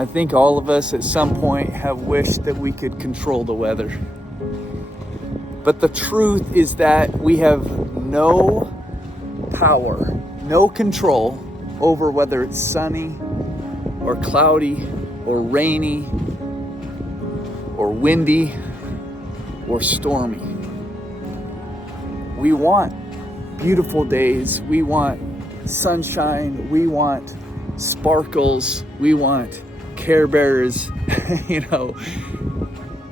I think all of us at some point have wished that we could control the weather. But the truth is that we have no power, no control over whether it's sunny or cloudy or rainy or windy or stormy. We want beautiful days. We want sunshine. We want sparkles. We want Care Bears,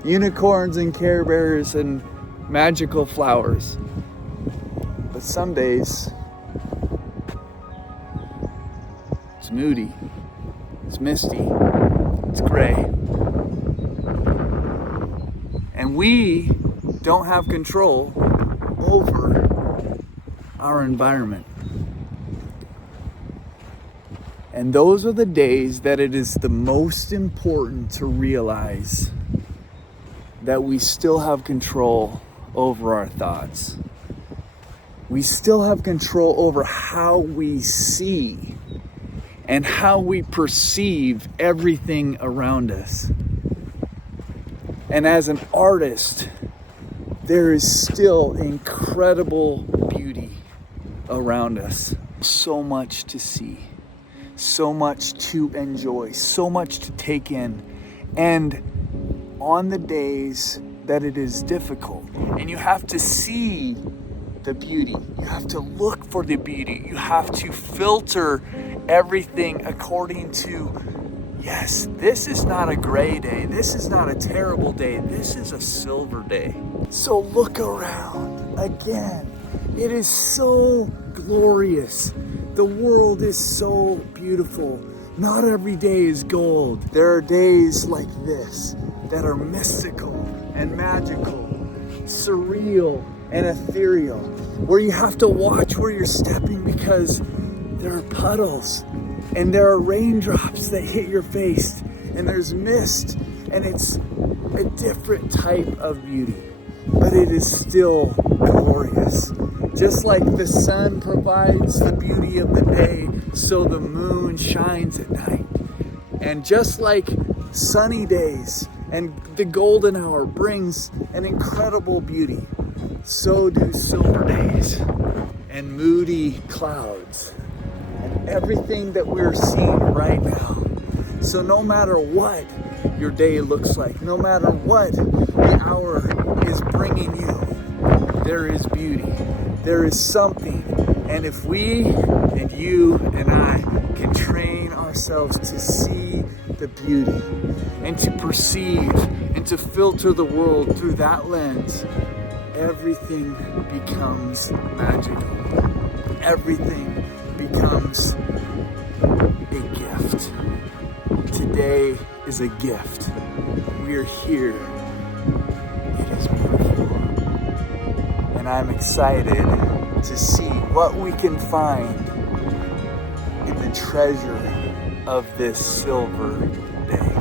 unicorns and Care Bears and magical flowers. But some days it's moody, it's misty, it's gray. And we don't have control over our environment. And those are the days that it is the most important to realize that we still have control over our thoughts. We still have control over how we see and how we perceive everything around us. And as an artist, there is still incredible beauty around us. So much to see, so much to enjoy, so much to take in. And on the days that it is difficult and you have to see the beauty, you have to look for the beauty, you have to filter everything according to, yes, this is not a gray day, this is not a terrible day, this is a silver day. So look around again. It is so glorious. The world is so beautiful. Not every day is gold. There are days like this that are mystical and magical, surreal and ethereal, where you have to watch where you're stepping because there are puddles and there are raindrops that hit your face and there's mist, and it's a different type of beauty, but it is still glorious. Just like the sun provides the beauty of the day, so the moon shines at night. And just like sunny days and the golden hour brings an incredible beauty, so do silver days and moody clouds and everything that we're seeing right now. So no matter what your day looks like, no matter what the hour is bringing you, there is beauty. There is something. And if we and you and I can train ourselves to see the beauty and to perceive and to filter the world through that lens, everything becomes magical. Everything becomes a gift. Today is a gift. We are here. It is beautiful. And I'm excited to see what we can find in the treasure of this silver day.